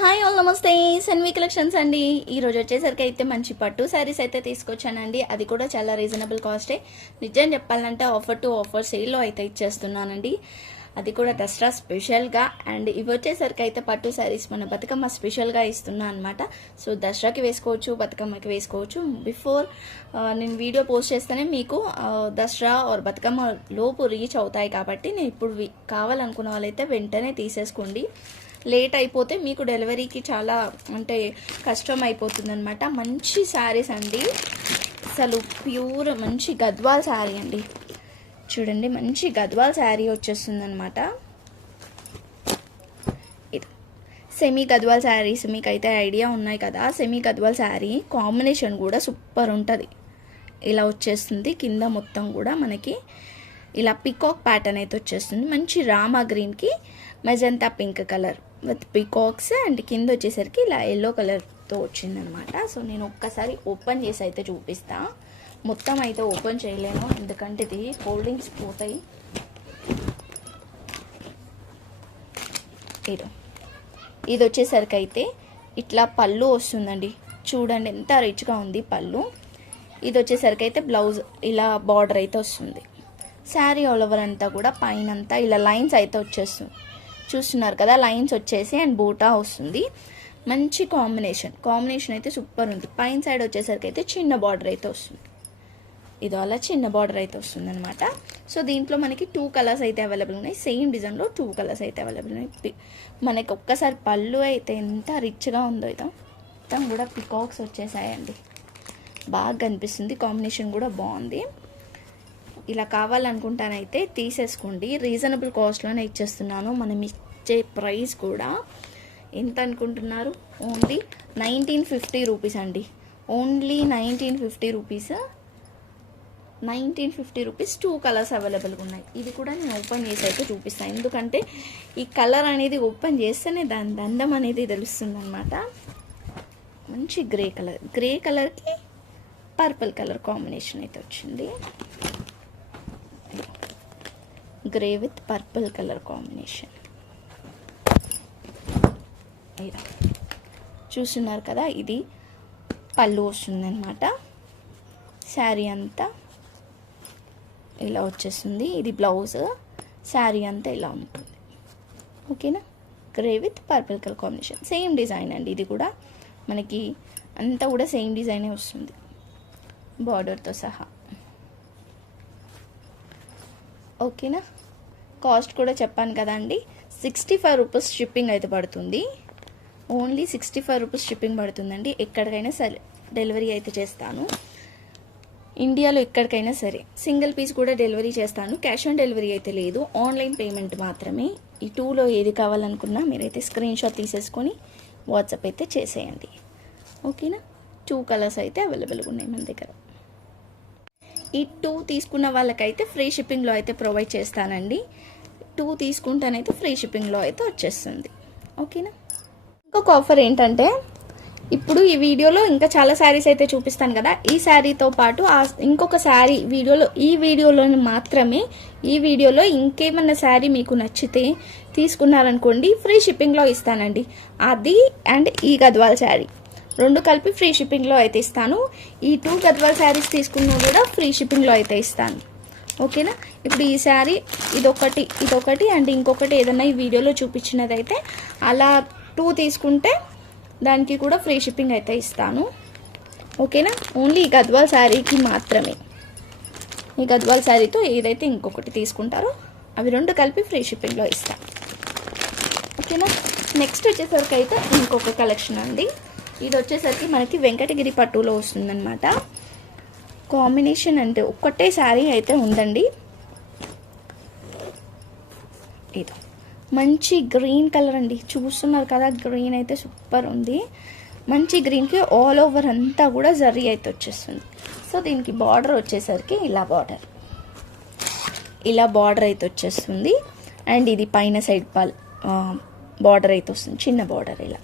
Hi all నమస్తే. Sanvi collections అండి. ఈ రోజు వచ్చేసరికి అయితే మంచి పట్టు శారీస్ అయితే తీసుకొచ్చానండి. అది కూడా చాలా రీజనబుల్ కాస్టే నిజం చెప్పాలంటే ఆఫర్ టు ఆఫర్ సేల్లో అయితే ఇచ్చేస్తున్నానండి. అది కూడా దసరా స్పెషల్గా అండ్ ఇవి వచ్చేసరికి అయితే పట్టు శారీస్ మన బతుకమ్మ స్పెషల్గా ఇస్తున్నా అనమాట సో దసరాకి వేసుకోవచ్చు బతుకమ్మకి వేసుకోవచ్చు. బిఫోర్ నేను వీడియో పోస్ట్ చేస్తేనే మీకు దసరా ఆర్ బతుకమ్మ లోపు రీచ్ అవుతాయి కాబట్టి నేను ఇప్పుడు కావాలనుకున్న వాళ్ళైతే వెంటనే తీసేసుకోండి. లేట్ అయిపోతే మీకు డెలివరీకి చాలా అంటే కష్టం అయిపోతుంది అనమాట మంచి శారీస్ అండి. అసలు ప్యూర్ మంచి గద్వాల్ శారీ అండి. చూడండి మంచి గద్వాల్ శారీ వచ్చేస్తుంది అనమాట ఇది సెమీ గద్వాల్ శారీస్ మీకు అయితే ఐడియా ఉన్నాయి కదా. సెమీ గద్వాల్ శారీ కాంబినేషన్ కూడా సూపర్ ఉంటుంది. ఇలా వచ్చేస్తుంది. కింద మొత్తం కూడా మనకి ఇలా పికాక్ ప్యాటర్న్ అయితే వచ్చేస్తుంది. మంచి రామా గ్రీన్కి magenta pink colour. With peacocks and కింద వచ్చేసరికి ఇలా ఎల్లో కలర్తో వచ్చిందనమాట. సో నేను ఒక్కసారి ఓపెన్ చేసి అయితే చూపిస్తా. మొత్తం అయితే ఓపెన్ చేయలేను. ఎందుకంటే ఇది హోల్డింగ్స్ పోతాయి. ఇది. ఇది వచ్చేసరికి అయితే ఇట్లా పళ్ళు వస్తుందండి. చూడండి ఎంత రిచ్గా ఉంది పళ్ళు. ఇది వచ్చేసరికి అయితే బ్లౌజ్ ఇలా బార్డర్ అయితే వస్తుంది. శారీ ఆల్ ఓవర్ అంతా కూడా పైన అంతా ఇలా లైన్స్ అయితే వచ్చేస్తుంది. చూస్తున్నారు కదా లైన్స్ వచ్చేసి అండ్ బూటా వస్తుంది. మంచి కాంబినేషన్. కాంబినేషన్ అయితే సూపర్ ఉంది. పైన సైడ్ వచ్చేసరికి అయితే చిన్న బార్డర్ అయితే వస్తుంది. ఇది అలా చిన్న బార్డర్ అయితే వస్తుంది అనమాట సో దీంట్లో మనకి టూ కలర్స్ అయితే అవైలబుల్ ఉన్నాయి. సేమ్ డిజైన్లో టూ కలర్స్ అయితే అవైలబుల్ ఉన్నాయి. మనకి ఒక్కసారి పళ్ళు అయితే ఎంత రిచ్గా ఉందో ఇదో. మొత్తం కూడా పికాక్స్ వచ్చేసాయండి. బాగా కనిపిస్తుంది కాంబినేషన్ కూడా బాగుంది. ఇలా కావాలనుకుంటానైతే తీసేసుకోండి. రీజనబుల్ కాస్ట్లోనే ఇచ్చేస్తున్నాను. మనం ఇచ్చే ప్రైస్ కూడా ఎంత అనుకుంటున్నారు? ఓన్లీ నైన్టీన్ ఫిఫ్టీ రూపీస్ అండి. Only nineteen fifty rupees. Nineteen fifty rupees two colours అవైలబుల్గా ఉన్నాయి. ఇది కూడా నేను ఓపెన్ చేసి అయితే చూపిస్తాను. ఎందుకంటే ఈ కలర్ అనేది ఓపెన్ చేస్తేనే దాని దండం అనేది తెలుస్తుంది మంచి గ్రే కలర్. గ్రే కలర్కి పర్పుల్ కలర్ కాంబినేషన్ అయితే వచ్చింది. Grey with purple colour combination ఇలా చూస్తున్నారు కదా ఇది పళ్ళు వస్తుందన్నమాట. శారీ అంతా ఇలా వచ్చేస్తుంది. ఇది బ్లౌజ్ శారీ అంతా ఇలా ఉంటుంది. ఓకేనా? Grey with purple colour combination same design అండి ఇది కూడా. మనకి అంతా కూడా సేమ్ డిజైనే వస్తుంది. బార్డర్తో సహా. ఓకేనా? కాస్ట్ కూడా చెప్పాను కదండి. సిక్స్టీ ఫైవ్ రూపీస్ షిప్పింగ్ అయితే పడుతుంది. Only sixty five rupees shipping పడుతుందండి. ఎక్కడికైనా సరే డెలివరీ అయితే చేస్తాను. ఇండియాలో ఎక్కడికైనా సరే సింగిల్ పీస్ కూడా డెలివరీ చేస్తాను. క్యాష్ ఆన్ డెలివరీ అయితే లేదు. ఆన్లైన్ పేమెంట్ మాత్రమే. ఈ టూలో ఏది కావాలనుకున్నా మీరైతే స్క్రీన్ షాట్ తీసేసుకొని వాట్సాప్ అయితే చేసేయండి. ఓకేనా? టూ కలర్స్ అయితే అవైలబుల్గా ఉన్నాయి మన దగ్గర. ఈ టూ తీసుకున్న వాళ్ళకైతే ఫ్రీ షిప్పింగ్లో అయితే ప్రొవైడ్ చేస్తానండి. టూ తీసుకుంటానైతే ఫ్రీ షిప్పింగ్లో అయితే వచ్చేస్తుంది. ఓకేనా? ఇంకొక ఆఫర్ ఏంటంటే ఇప్పుడు ఈ వీడియోలో ఇంకా చాలా శారీస్ అయితే చూపిస్తాను కదా. ఈ శారీతో పాటు ఆ ఇంకొక శారీ వీడియోలో ఈ వీడియోలో మాత్రమే ఈ వీడియోలో ఇంకేమన్నా శారీ మీకు నచ్చితే తీసుకున్నారనుకోండి ఫ్రీ షిప్పింగ్లో ఇస్తానండి. అది అండ్ ఈ గద్వాల్ శారీ. రెండు కలిపి ఫ్రీ షిప్పింగ్లో అయితే ఇస్తాను. ఈ టూ గద్వాల్ శారీస్ తీసుకున్నా కూడా ఫ్రీ షిప్పింగ్లో అయితే ఇస్తాను. ఓకేనా? ఇప్పుడు ఈ శారీ ఇదొకటి ఇదొకటి అండ్ ఇంకొకటి ఏదైనా ఈ వీడియోలో చూపించినదైతే అలా టూ తీసుకుంటే దానికి కూడా ఫ్రీ షిప్పింగ్ అయితే ఇస్తాను. ఓకేనా? ఓన్లీ ఈ గద్వాల్ శారీకి మాత్రమే. ఈ గద్వాల్ శారీతో ఏదైతే ఇంకొకటి తీసుకుంటారో అవి రెండు కలిపి ఫ్రీ షిప్పింగ్లో ఇస్తాను. ఓకేనా? నెక్స్ట్ వచ్చేసరికి అయితే ఇంకొక కలెక్షన్ అండి. ఇది వచ్చేసరికి మనకి వెంకటగిరి పట్టులో వస్తుందన్నమాట. కాంబినేషన్ అంటే ఒక్కటే శారీ అయితే ఉందండి. ఇది. మంచి గ్రీన్ కలర్ అండి. చూస్తున్నారు కదా గ్రీన్ అయితే సూపర్ ఉంది. మంచి గ్రీన్కి ఆల్ ఓవర్ అంతా కూడా జరీ అయితే వచ్చేస్తుంది. సో దీనికి బార్డర్ వచ్చేసరికి ఇలా బార్డర్. ఇలా బార్డర్ అయితే వచ్చేస్తుంది. అండ్ ఇది పైన సైడ్ పల్ బార్డర్ అయితే వస్తుంది. చిన్న బార్డర్ ఇలా.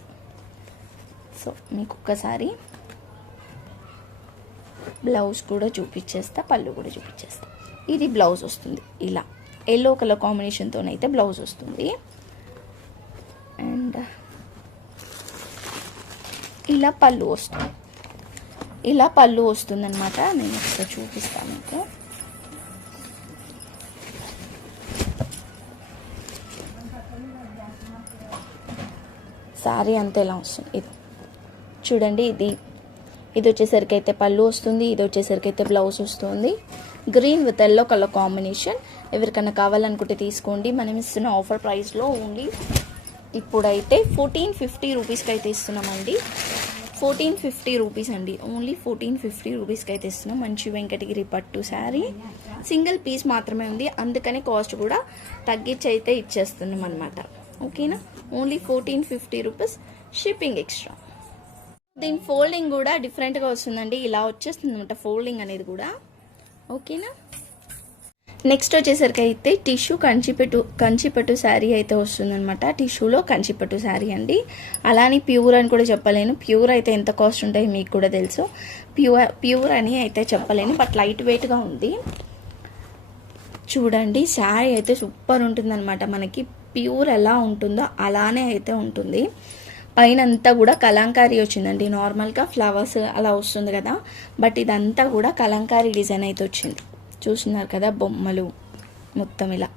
సో మీకు ఒక్కసారి బ్లౌజ్ కూడా చూపించేస్తా పళ్ళు కూడా చూపించేస్తా ఇది బ్లౌజ్ వస్తుంది ఇలా. ఎల్లో కలర్ కాంబినేషన్తోనైతే బ్లౌజ్ వస్తుంది. అండ్ ఇలా పళ్ళు వస్తుంది. ఇలా పళ్ళు వస్తుందన్నమాట నేను ఒకసారి చూపిస్తాను మీకు. సారీ అంతా ఇలా వస్తుంది? ఇది చూడండి ఇది ఇది వచ్చేసరికి అయితే పళ్ళు వస్తుంది ఇది వచ్చేసరికి అయితే బ్లౌజ్ వస్తుంది. Green with yellow colour combination ఎవరికైనా కావాలనుకుంటే తీసుకోండి. మనం ఇస్తున్న ఆఫర్ ప్రైస్లో ఓన్లీ ఇప్పుడైతే ఫోర్టీన్ ఫిఫ్టీ రూపీస్కి అయితే ఇస్తున్నామండి. ఫోర్టీన్ ఫిఫ్టీ రూపీస్ అండి. ఓన్లీ ఫోర్టీన్ ఫిఫ్టీ రూపీస్కి అయితే ఇస్తున్నాం. మంచి వెంకటగిరి పట్టు శారీ సింగిల్ పీస్ మాత్రమే ఉంది. అందుకని కాస్ట్ కూడా తగ్గించి అయితే ఇచ్చేస్తున్నాం అనమాట ఓకేనా only fourteen fifty rupees shipping extra దీని ఫోల్డింగ్ కూడా డిఫరెంట్గా వస్తుందండి. ఇలా వచ్చేస్తుంది అనమాట ఫోల్డింగ్ అనేది కూడా. ఓకేనా? నెక్స్ట్ వచ్చేసరికి అయితే టిష్యూ కంచిపెట్టు కంచిపట్టు శారీ అయితే వస్తుందన్నమాట. టిష్యూలో కంచిపట్టు శారీ అండి. అలానే ప్యూర్ అని కూడా చెప్పలేను. ప్యూర్ అయితే ఎంత కాస్ట్ ఉంటాయి మీకు కూడా తెలుసు. ప్యూర్ ప్యూర్ అని అయితే చెప్పలేను బట్ లైట్ వెయిట్గా ఉంది. చూడండి శారీ అయితే సూపర్ ఉంటుందన్నమాట. మనకి ప్యూర్ ఎలా ఉంటుందో అలానే అయితే ఉంటుంది. పైన అంతా కూడా కలంకారీ వచ్చిందండి. నార్మల్గా ఫ్లవర్స్ అలా వస్తుంది కదా. బట్ ఇదంతా కూడా కలంకారీ డిజైన్ అయితే వచ్చింది. చూస్తున్నారు కదా బొమ్మలు మొత్తం ఇలా.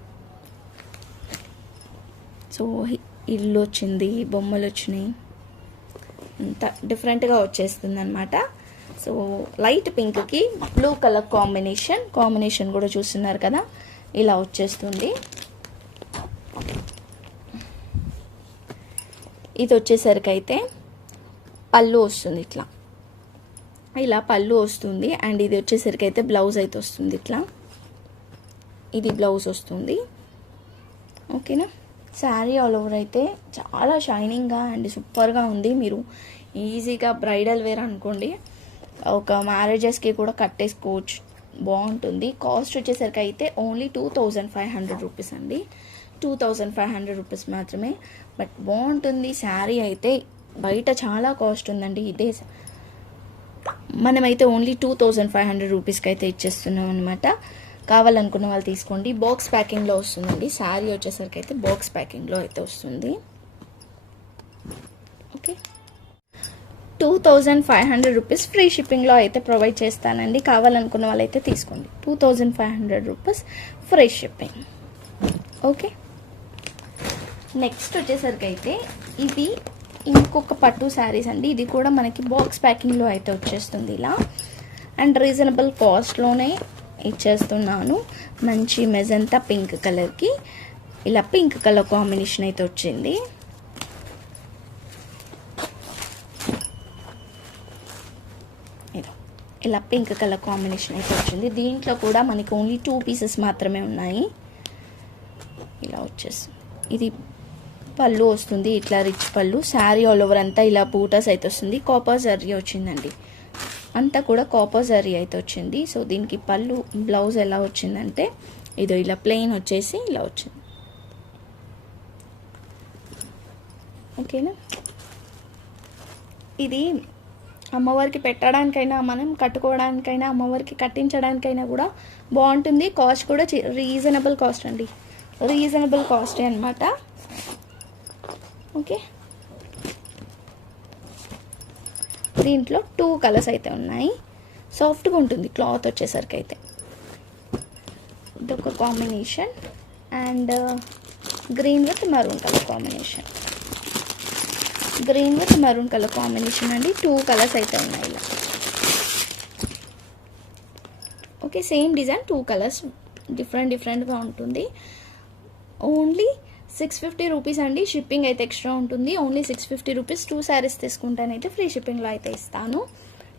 సో ఇల్లు వచ్చింది బొమ్మలు వచ్చినాయి. అంత డిఫరెంట్గా వచ్చేస్తుంది అనమాట సో లైట్ పింక్కి బ్లూ కలర్ కాంబినేషన్ కాంబినేషన్ కూడా చూస్తున్నారు కదా. ఇలా వచ్చేస్తుంది. ఇది వచ్చేసరికి అయితే పళ్ళు వస్తుంది ఇట్లా. ఇలా పళ్ళు వస్తుంది అండ్ ఇది వచ్చేసరికి అయితే బ్లౌజ్ అయితే వస్తుంది ఇట్లా. ఇది బ్లౌజ్ వస్తుంది. ఓకేనా? శారీ ఆల్ ఓవర్ అయితే చాలా షైనింగ్గా అండ్ సూపర్గా ఉంది. మీరు ఈజీగా బ్రైడల్ వేర్ అనుకోండి ఒక మ్యారేజెస్కి కూడా కట్టేసుకోవచ్చు. బాగుంటుంది. కాస్ట్ వచ్చేసరికి అయితే only two thousand five hundred rupees అండి. Two thousand five hundred rupees మాత్రమే. బట్ బాగుంటుంది. శారీ అయితే బయట చాలా కాస్ట్ ఉందండి. ఇదే మనమైతే only two thousand five hundred రూపీస్కి అయితే ఇచ్చేస్తున్నాం అనమాట కావాలనుకున్న వాళ్ళు తీసుకోండి. బాక్స్ ప్యాకింగ్లో వస్తుందండి. శారీ వచ్చేసరికి అయితే బాక్స్ ప్యాకింగ్లో అయితే వస్తుంది. Okay. Two thousand five hundred rupees free షిప్పింగ్లో అయితే ప్రొవైడ్ చేస్తానండి. కావాలనుకున్న వాళ్ళైతే తీసుకోండి. Two thousand five hundred rupees free shipping. Okay. Next వచ్చేసరికి అయితే ఇది ఇంకొక పట్టు శారీస్ అండి. ఇది కూడా మనకి బాక్స్ ప్యాకింగ్లో అయితే వచ్చేస్తుంది ఇలా. అండ్ రీజనబుల్ కాస్ట్లోనే ఇచ్చేస్తున్నాను. మంచి మెజంతా పింక్ కలర్కి ఇలా పింక్ కలర్ కాంబినేషన్ అయితే వచ్చింది. ఇలా పింక్ కలర్ కాంబినేషన్ అయితే వచ్చింది. దీంట్లో కూడా మనకి ఓన్లీ టూ పీసెస్ మాత్రమే ఉన్నాయి. ఇలా వచ్చేస్తుంది. ఇది పళ్ళు వస్తుంది ఇట్లా రిచ్ పళ్ళు. శారీ ఆల్ ఓవర్ అంతా ఇలా బూటాస్ అయితే వస్తుంది. కాపర్ జరీ వచ్చిందండి. అంతా కూడా కాపర్ జరీ అయితే వచ్చింది. సో దీనికి పళ్ళు బ్లౌజ్ ఎలా వచ్చిందంటే ఇదో ఇలా ప్లెయిన్ వచ్చేసి ఇలా వచ్చింది. ఓకేనా ఇది అమ్మవారికి పెట్టడానికైనా మనం కట్టుకోవడానికైనా అమ్మవారికి కట్టించడానికైనా కూడా బాగుంటుంది. కాస్ట్ కూడా రీజనబుల్ కాస్ట్ అండి. రీజనబుల్ కాస్టే అనమాట ఓకే. దీంట్లో టూ కలర్స్ అయితే ఉన్నాయి. సాఫ్ట్గా ఉంటుంది క్లాత్ వచ్చేసరికి అయితే. ఇదొక combination. And uh, green with maroon colour combination. Green with maroon colour combination అండి. టూ కలర్స్ అయితే ఉన్నాయి ఇలా. Okay same design two colours different డిఫరెంట్గా ఉంటుంది. ఓన్లీ సిక్స్ ఫిఫ్టీ రూపీస్ అండి. షిప్పింగ్ అయితే ఎక్స్ట్రా ఉంటుంది. Only six fifty rupees two saris తీసుకుంటానైతే free షిప్పింగ్లో అయితే ఇస్తాను.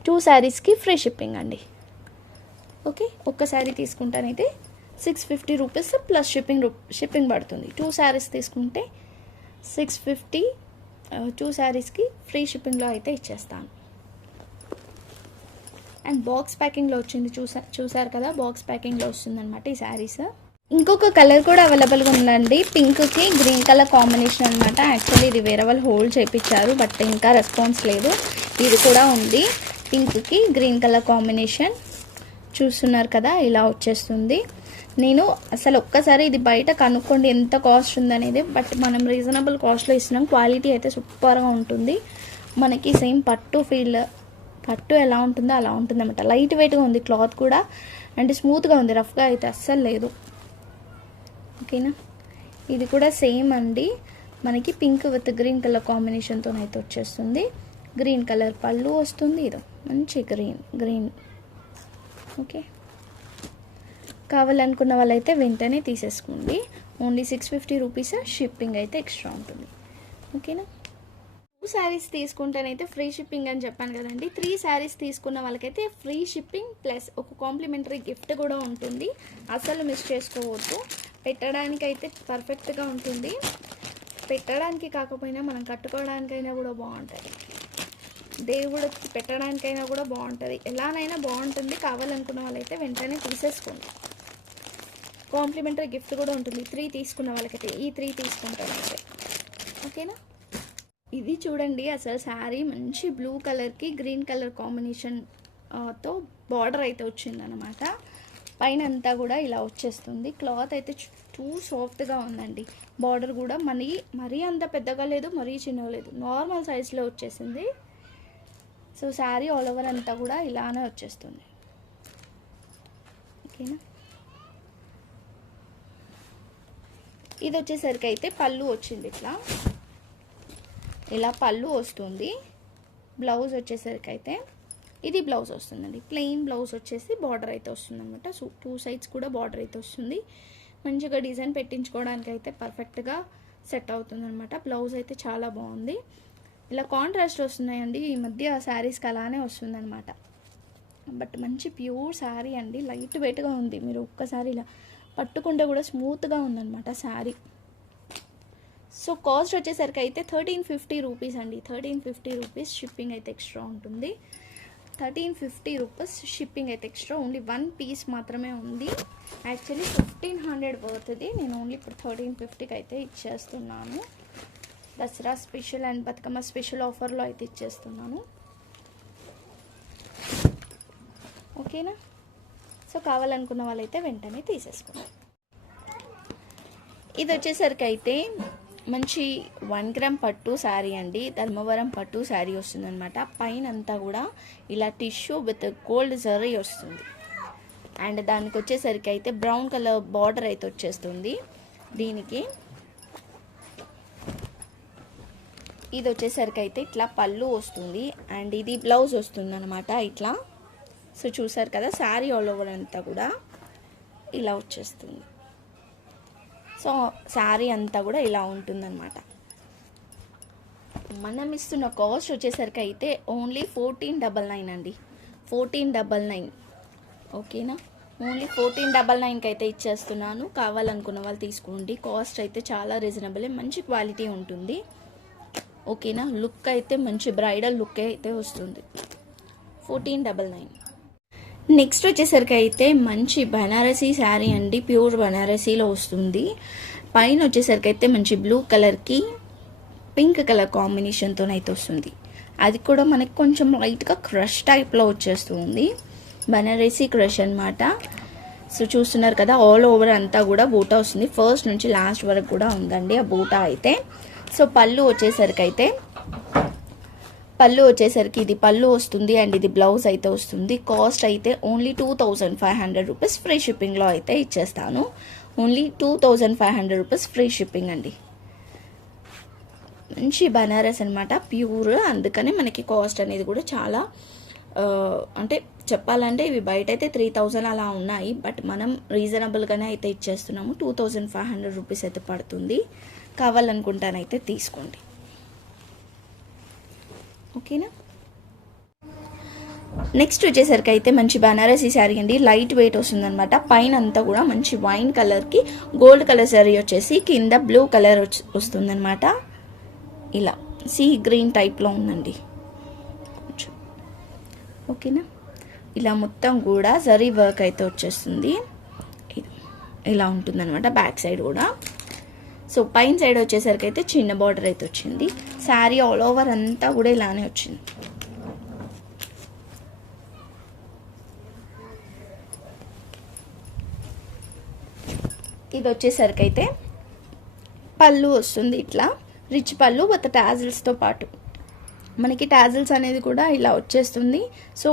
టూ శారీస్కి ఫ్రీ షిప్పింగ్ అండి. ఓకే ఒక్క sari తీసుకుంటానైతే six fifty rupees plus shipping shipping పడుతుంది. టూ శారీస్ తీసుకుంటే సిక్స్ ఫిఫ్టీ టూ శారీస్కి ఫ్రీ షిప్పింగ్లో అయితే ఇచ్చేస్తాను. అండ్ బాక్స్ ప్యాకింగ్లో వచ్చింది చూసా చూసారు కదా? బాక్స్ ప్యాకింగ్లో వస్తుందన్నమాట ఈ శారీస్ ఇంకొక కలర్ కూడా అవైలబుల్గా ఉందండి. పింక్కి గ్రీన్ కలర్ కాంబినేషన్ అనమాట యాక్చువల్లీ ఇది వేరే వాళ్ళు హోల్డ్ చేయించారు బట్ ఇంకా రెస్పాన్స్ లేదు. ఇది కూడా ఉంది. పింక్కి గ్రీన్ కలర్ కాంబినేషన్. చూస్తున్నారు కదా ఇలా వచ్చేస్తుంది. నేను అసలు ఒక్కసారి ఇది బయట కనుక్కోండి ఎంత కాస్ట్ ఉందనేది బట్ మనం రీజనబుల్ కాస్ట్లో ఇస్తున్నాం. క్వాలిటీ అయితే సూపర్గా ఉంటుంది. మనకి సేమ్ పట్టు ఫీల్ పట్టు ఎలా ఉంటుందో అలా ఉంటుందన్నమాట. లైట్ వెయిట్గా ఉంది క్లాత్ కూడా. అండ్ స్మూత్గా ఉంది. రఫ్గా అయితే అస్సలు లేదు. ఓకేనా? ఇది కూడా సేమ్ అండి. మనకి పింక్ విత్ గ్రీన్ కలర్ కాంబినేషన్తో అయితే వచ్చేస్తుంది. గ్రీన్ కలర్ పళ్ళు వస్తుంది. ఇదో మంచి గ్రీన్ గ్రీన్. ఓకే? కావాలనుకున్న వాళ్ళైతే వెంటనే తీసేసుకోండి. Only six fifty rupees shipping అయితే ఎక్స్ట్రా ఉంటుంది. ఓకేనా? టూ శారీస్ తీసుకుంటేనైతే ఫ్రీ షిప్పింగ్ అని చెప్పాను కదండి. త్రీ శారీస్ తీసుకున్న వాళ్ళకైతే ఫ్రీ షిప్పింగ్ ప్లస్ ఒక కాంప్లిమెంటరీ గిఫ్ట్ కూడా ఉంటుంది. అసలు మిస్ చేసుకోవద్దు. పెట్టడానికి అయితే పర్ఫెక్ట్గా ఉంటుంది. పెట్టడానికి కాకపోయినా మనం కట్టుకోవడానికైనా కూడా బాగుంటుంది. దేవుడు పెట్టడానికైనా కూడా బాగుంటుంది. ఎలానైనా బాగుంటుంది. కావాలనుకున్న వాళ్ళైతే వెంటనే తీసేసుకోండి. కాంప్లిమెంటరీ గిఫ్ట్ కూడా ఉంటుంది. త్రీ తీసుకున్న వాళ్ళకైతే ఈ త్రీ తీసుకుంటానైతే ఓకేనా? ఇది చూడండి అసలు శారీ మంచి బ్లూ కలర్కి గ్రీన్ కలర్ కాంబినేషన్తో బార్డర్ అయితే వచ్చిందనమాట పైన అంతా కూడా ఇలా వచ్చేస్తుంది. క్లాత్ అయితే టూ సాఫ్ట్గా ఉందండి. బార్డర్ కూడా మనీ మరీ అంత పెద్దగా లేదు మరీ చిన్నగా లేదు. నార్మల్ సైజ్లో వచ్చేసింది. సో శారీ ఆల్ ఓవర్ అంతా కూడా ఇలానే వచ్చేస్తుంది. ఓకేనా? ఇది వచ్చేసరికి అయితే పళ్ళు వచ్చింది ఇట్లా. ఇలా పళ్ళు వస్తుంది. బ్లౌజ్ వచ్చేసరికి అయితే ఇది బ్లౌజ్ వస్తుందండి. ప్లెయిన్ బ్లౌజ్ వచ్చేసి బార్డర్ అయితే వస్తుంది అనమాట సో టూ సైడ్స్ కూడా బార్డర్ అయితే వస్తుంది. మంచిగా డిజైన్ పెట్టించుకోవడానికి అయితే పర్ఫెక్ట్గా సెట్ అవుతుంది అనమాట బ్లౌజ్ అయితే చాలా బాగుంది. ఇలా కాంట్రాస్ట్ వస్తున్నాయండి. ఈ మధ్య శారీస్కి అలానే వస్తుందన్నమాట. బట్ మంచి ప్యూర్ శారీ అండి. లైట్ వెయిట్గా ఉంది. మీరు ఒక్కసారి ఇలా పట్టుకుంటే కూడా స్మూత్గా ఉందన్నమాట శారీ. సో కాస్ట్ వచ్చేసరికి అయితే థర్టీన్ ఫిఫ్టీ రూపీస్ అండి. థర్టీన్ ఫిఫ్టీ రూపీస్ షిప్పింగ్ అయితే ఎక్స్ట్రా ఉంటుంది. థర్టీన్ ఫిఫ్టీ రూపీస్ షిప్పింగ్ అయితే ఎక్స్ట్రా. ఓన్లీ వన్ పీస్ మాత్రమే ఉంది. యాక్చువల్లీ ఫిఫ్టీన్ హండ్రెడ్ పోతుంది నేను ఓన్లీ ఇప్పుడు థర్టీన్ ఫిఫ్టీకి అయితే ఇచ్చేస్తున్నాను. Dasara special and Bathukamma special ఆఫర్లో అయితే ఇచ్చేస్తున్నాను. ఓకేనా? సో కావాలనుకున్న వాళ్ళైతే వెంటనే తీసేసుకోండి. ఇది వచ్చేసరికి అయితే మంచి వన్ గ్రామ్ పట్టు శారీ అండి. ధర్మవరం పట్టు శారీ వస్తుందన్నమాట. పైన అంతా కూడా ఇలా టిష్యూ విత్ గోల్డ్ జరీ వస్తుంది. అండ్ దానికి వచ్చేసరికి అయితే బ్రౌన్ కలర్ బార్డర్ అయితే వచ్చేస్తుంది. దీనికి ఇది వచ్చేసరికి అయితే ఇట్లా పళ్ళు వస్తుంది. అండ్ ఇది బ్లౌజ్ వస్తుంది అనమాట ఇట్లా. సో చూసారు కదా శారీ ఆల్ ఓవర్ అంతా కూడా ఇలా వచ్చేస్తుంది. సో శారీ అంతా కూడా ఇలా ఉంటుందన్నమాట. మనం ఇస్తున్న కాస్ట్ వచ్చేసరికి అయితే ఓన్లీ ఫోర్టీన్ డబల్ నైన్ అండి. Fourteen double nine. ఓకేనా? ఓన్లీ ఫోర్టీన్ డబల్ నైన్కి అయితే ఇచ్చేస్తున్నాను. కావాలనుకున్న వాళ్ళు తీసుకోండి. కాస్ట్ అయితే చాలా రీజనబుల్. మంచి క్వాలిటీ ఉంటుంది. ఓకేనా? లుక్ అయితే మంచి బ్రైడల్ లుక్ అయితే వస్తుంది. Fourteen double nine. నెక్స్ట్ వచ్చేసరికి అయితే మంచి బనారసీ శారీ అండి ప్యూర్ బనారసీలో వస్తుంది. పైన వచ్చేసరికి అయితే మంచి బ్లూ కలర్కి పింక్ కలర్ కాంబినేషన్తో అయితే వస్తుంది. అది కూడా మనకి కొంచెం లైట్గా క్రష్ టైప్లో వచ్చేస్తుంది. బనారసీ క్రష్ అన్నమాట. సో చూస్తున్నారు కదా ఆల్ ఓవర్ అంతా కూడా బూటా వస్తుంది. ఫస్ట్ నుంచి లాస్ట్ వరకు కూడా ఉందండి ఆ బూటా అయితే. సో పళ్ళు వచ్చేసరికి అయితే పళ్ళు వచ్చేసరికి ఇది పళ్ళు వస్తుంది అండ్ ఇది బ్లౌజ్ అయితే వస్తుంది. కాస్ట్ అయితే only two thousand five hundred rupees free షిప్పింగ్లో అయితే ఇచ్చేస్తాను. Only two thousand five hundred rupees free shipping అండి. మంచి బనారస్ అనమాట ప్యూర్. అందుకని మనకి కాస్ట్ అనేది కూడా చాలా అంటే చెప్పాలంటే ఇవి బయట అయితే త్రీ థౌజండ్ అలా ఉన్నాయి. బట్ మనం రీజనబుల్గానే అయితే ఇచ్చేస్తున్నాము. Two thousand five hundred rupees అయితే పడుతుంది. కావాలనుకుంటానైతే తీసుకోండి. ఓకేనా? నెక్స్ట్ వచ్చేసరికి అయితే మంచి బనారసీ శారీ అండి. లైట్ వెయిట్ వస్తుందన్నమాట. పైన అంతా కూడా మంచి వైన్ కలర్కి గోల్డ్ కలర్ శారీ వచ్చేసి కింద బ్లూ కలర్ వస్తుందనమాట వస్తుందన్నమాట. ఇలా సీ గ్రీన్ టైప్లో ఉందండి. కొంచెం. ఓకేనా? ఇలా మొత్తం కూడా జరీ వర్క్ అయితే వచ్చేస్తుంది. ఇలా ఉంటుందన్నమాట బ్యాక్ సైడ్ కూడా. సో పైన సైడ్ వచ్చేసరికి అయితే చిన్న బార్డర్ అయితే వచ్చింది. శారీ ఆల్ ఓవర్ అంతా కూడా ఇలానే వచ్చింది. ఇది వచ్చేసరికి అయితే పళ్ళు వస్తుంది ఇట్లా. రిచ్ పళ్ళు విత్ టాజిల్స్తో పాటు. మనకి టాజిల్స్ అనేది కూడా ఇలా వచ్చేస్తుంది. సో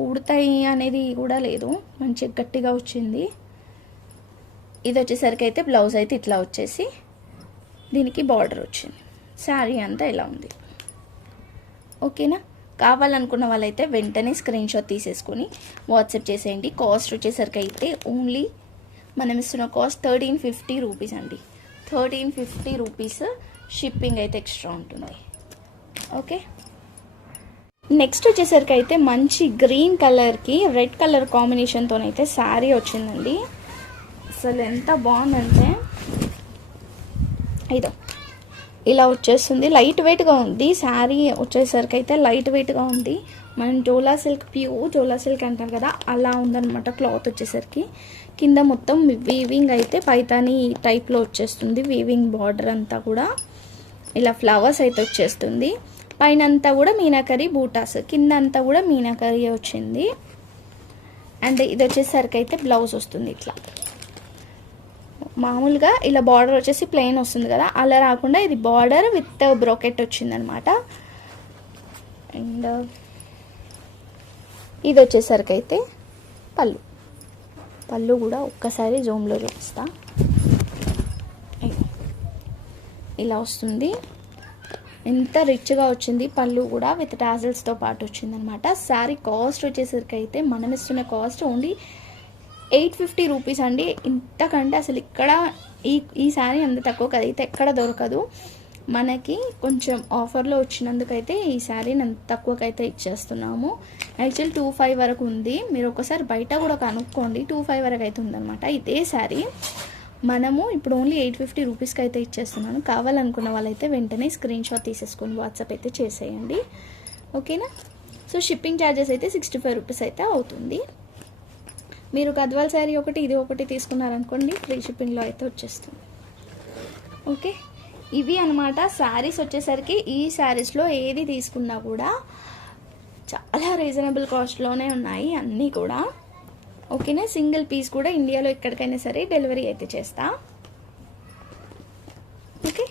ఊడతాయి అనేది కూడా లేదు. మంచి గట్టిగా వచ్చింది. ఇది వచ్చేసరికి అయితే బ్లౌజ్ అయితే ఇట్లా వచ్చేసి దీనికి బార్డర్ వచ్చింది. శారీ అంతా ఇలా ఉంది. ఓకేనా? కావాలనుకున్న వాళ్ళైతే వెంటనే స్క్రీన్ షాట్ తీసేసుకొని వాట్సాప్ చేసేయండి. కాస్ట్ వచ్చేసరికి అయితే ఓన్లీ మనం ఇస్తున్న కాస్ట్ థర్టీన్ ఫిఫ్టీ రూపీస్ అండి. థర్టీన్ ఫిఫ్టీ రూపీస్ షిప్పింగ్ అయితే ఎక్స్ట్రా ఉంటుంది. ఓకే? నెక్స్ట్ వచ్చేసరికి అయితే మంచి గ్రీన్ కలర్కి రెడ్ కలర్ కాంబినేషన్తోనైతే శారీ వచ్చిందండి. అసలు ఎంత బాగుందంటే ఇదో ఇలా వచ్చేస్తుంది. లైట్ వెయిట్గా ఉంది. శారీ వచ్చేసరికి అయితే లైట్ వెయిట్గా ఉంది. మనం జోలా సిల్క్ ప్యూర్ జోలా సిల్క్ అంటాం కదా అలా ఉందన్నమాట క్లాత్ వచ్చేసరికి. కింద మొత్తం వీవింగ్ అయితే పైతాని టైప్లో వచ్చేస్తుంది. వీవింగ్ బార్డర్ అంతా కూడా ఇలా ఫ్లవర్స్ అయితే వచ్చేస్తుంది. పైన అంతా కూడా మీనాకరీ బూటాస్ కింద అంతా కూడా మీనాకరీ వచ్చింది. అండ్ ఇది వచ్చేసరికి అయితే బ్లౌజ్ వస్తుంది ఇట్లా. మామూలుగా ఇలా బార్డర్ వచ్చేసి ప్లెయిన్ వస్తుంది కదా అలా రాకుండా ఇది బార్డర్ విత్ బ్రోకెట్ వచ్చిందనమాట. అండ్ uh, ఇది వచ్చేసరికి అయితే పళ్ళు. పళ్ళు కూడా ఒక్కసారి జూమ్లో చూపిస్తా. ఇలా వస్తుంది. ఎంత రిచ్గా వచ్చింది పళ్ళు కూడా విత్ టాజిల్స్తో పాటు వచ్చిందనమాట. శారీ కాస్ట్ వచ్చేసరికి అయితే మనం ఇస్తున్న cost only eight fifty rupees అండి. ఇంతకంటే అసలు ఇక్కడ ఈ ఈ శారీ అంత తక్కువ అయితే ఎక్కడ దొరకదు. మనకి కొంచెం ఆఫర్లో వచ్చినందుకైతే ఈ శారీని అంత తక్కువకైతే ఇచ్చేస్తున్నాము. యాక్చువల్ టూ ఫైవ్ వరకు ఉంది. మీరు ఒకసారి బయట కూడా కనుక్కోండి. టూ ఫైవ్ వరకు అయితే ఉందన్నమాట. ఇదే శారీ. మనము ఇప్పుడు ఓన్లీ ఎయిట్ ఫిఫ్టీ రూపీస్కి అయితే ఇచ్చేస్తున్నాను. కావాలనుకున్న వాళ్ళైతే వెంటనే స్క్రీన్ షాట్ తీసేసుకొని వాట్సాప్ అయితే చేసేయండి. ఓకేనా? సో షిప్పింగ్ ఛార్జెస్ అయితే సిక్స్టీ ఫైవ్ రూపీస్ అయితే అవుతుంది. మీరు గద్వాల్ శారీ ఒకటి ఇది ఒకటి తీసుకున్నారనుకోండి ఫ్రీ షిప్పింగ్లో అయితే వచ్చేస్తుంది. ఓకే? ఇవి అనమాట శారీస్ వచ్చేసరికి ఈ శారీస్లో ఏది తీసుకున్నా కూడా చాలా రీజనబుల్ కాస్ట్లోనే ఉన్నాయి అన్నీ కూడా. ఓకేనా? సింగిల్ పీస్ కూడా ఇండియాలో ఎక్కడికైనా సరే డెలివరీ అయితే చేస్తా. Okay?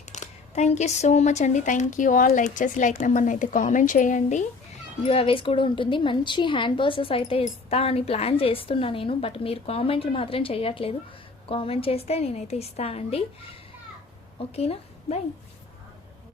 Thank you so much అండి. Thank you all. లైక్ చేసి లైక్ నెంబర్ని అయితే కామెంట్ చేయండి. గివ్ అవేస్ కూడా ఉంటుంది. మంచి హ్యాండ్ పర్సెస్ అయితే ఇస్తా అని ప్లాన్ చేస్తున్నా నేను బట్ మీరు కామెంట్లు మాత్రం చేయట్లేదు. కామెంట్ చేస్తే నేనైతే ఇస్తా అండి. ఓకేనా? బాయ్.